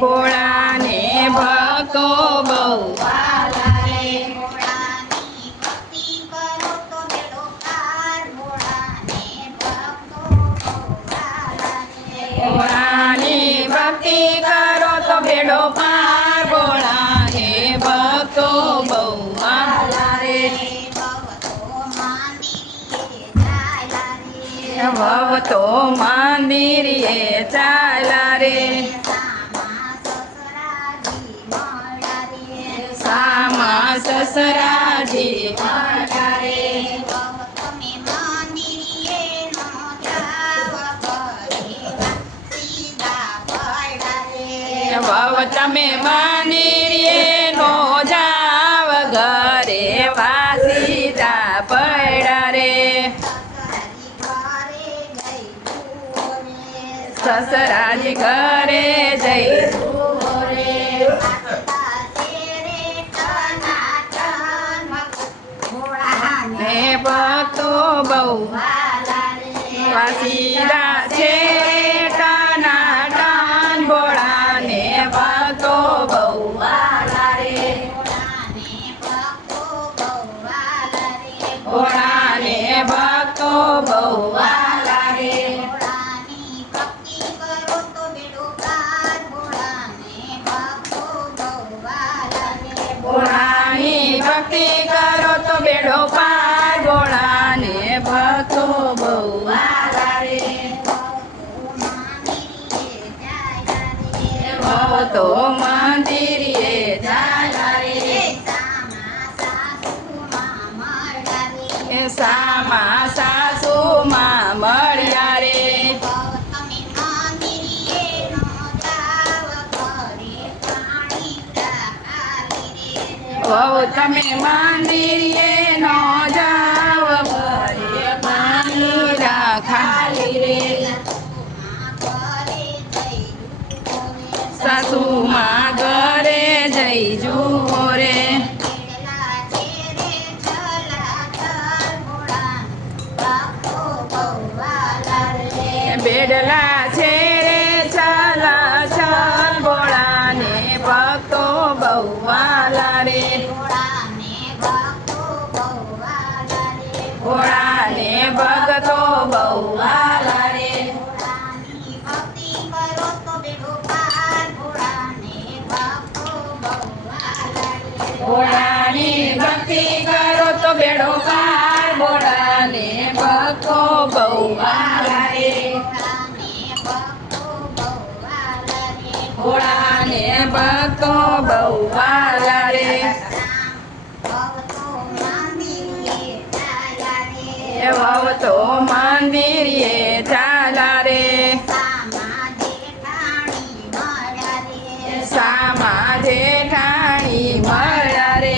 ભોળાને ભક્તો બહુ વાલા રે ભોળાની ભક્તિ કરો તો બેડો પાર ભોળાને ભક્તો બહુ વાલા રે ભોળાની ભક્તિ કરો તો બેડો પાર ભોળાને ભક્તો બહુ વાલા રે ભવ તો મંદિરે ચાલા રે સામા સસરાજી મળ્યા રે ભવ તમે મંદિરે નો જાવ ઘરે વાસીતા પડ્યા રે સસરાજી ઘરે જઈ ને ભક્તો બહુ વાસીદા છે ટનાટન ભોળાને ભક્તો બહુ વાલા રે ભોળાને ભક્તો બહુ વાલા રે ભોળાની ભક્તિ કરો તો બેડો પાર ભોળાને ભક્તો બહુ વાલા રે ભવ તો મંદિરે ચાલા રે સામા સાસુમાં મળ્યા રે ભવ તમે મંદિરે નો જાવ ભરે પાણી ખાલી રે સાસુમાં ઘરે જઈ જુઓ રે બેડલા છે રે છલા છલ ભોળાને ભક્તો બહુ વાલા રે ભોળાને ભક્તો બહુ વાલા રે ભોળાની ભક્તિ કરો તો બેડો પાર ભોળાને ભક્તો બહુ વાલા રે ભોળાને ભક્તો બહુ વાલા રે ભવ તો મંદિરે ચાલા રે સામા જેઠાણી મળ્યા રે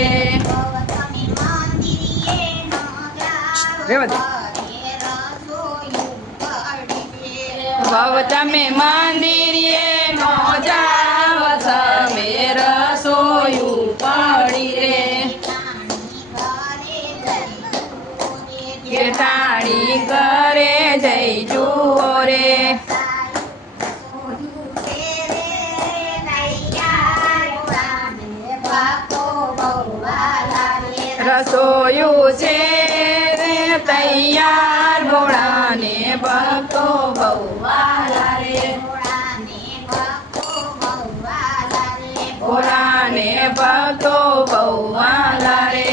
ભવ તમે મંદિરે નો જાવ તમે રસોયું પડી રે જેઠાણી ઘરે જઈ જુઓ રે રસોયું છે રે તૈયાર ભોળાને ભક્તો બહુ વાલા રે ભોળાને ભક્તો બહુ વાલા રે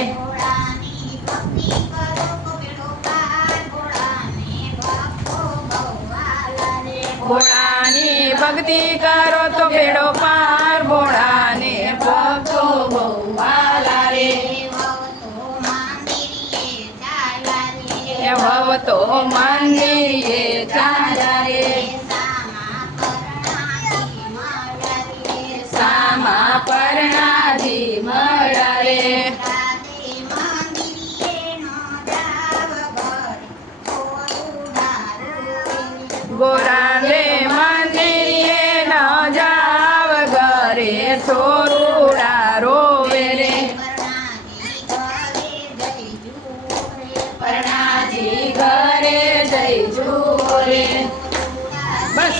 ભોળાની ભક્તિ કરો તો બેડો પાર ભોળાને ભક્તો બહુ વાલા રે ભવ તો મંદિરે ચાલા રે સામા પરણાજી મળ્યા રે ગોરાને મંદિરે ન જાવ ઘરે છોરુડા રોવે રે પરણાજી ઘરે જઈ જુઓ રે બસ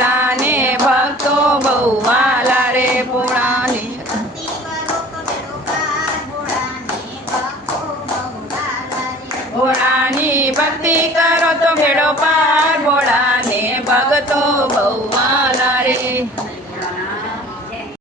ભોળાને ભક્તો બહુ વાલા રે ભોળાને ભક્તિ કરો તો બેડો પાર ભોળાને ભક્તો બહુ વાલા રે ભોળાની ભક્તિ કરો તો ભેડો પાર ભોળાને ભક્તો બહુ વાલા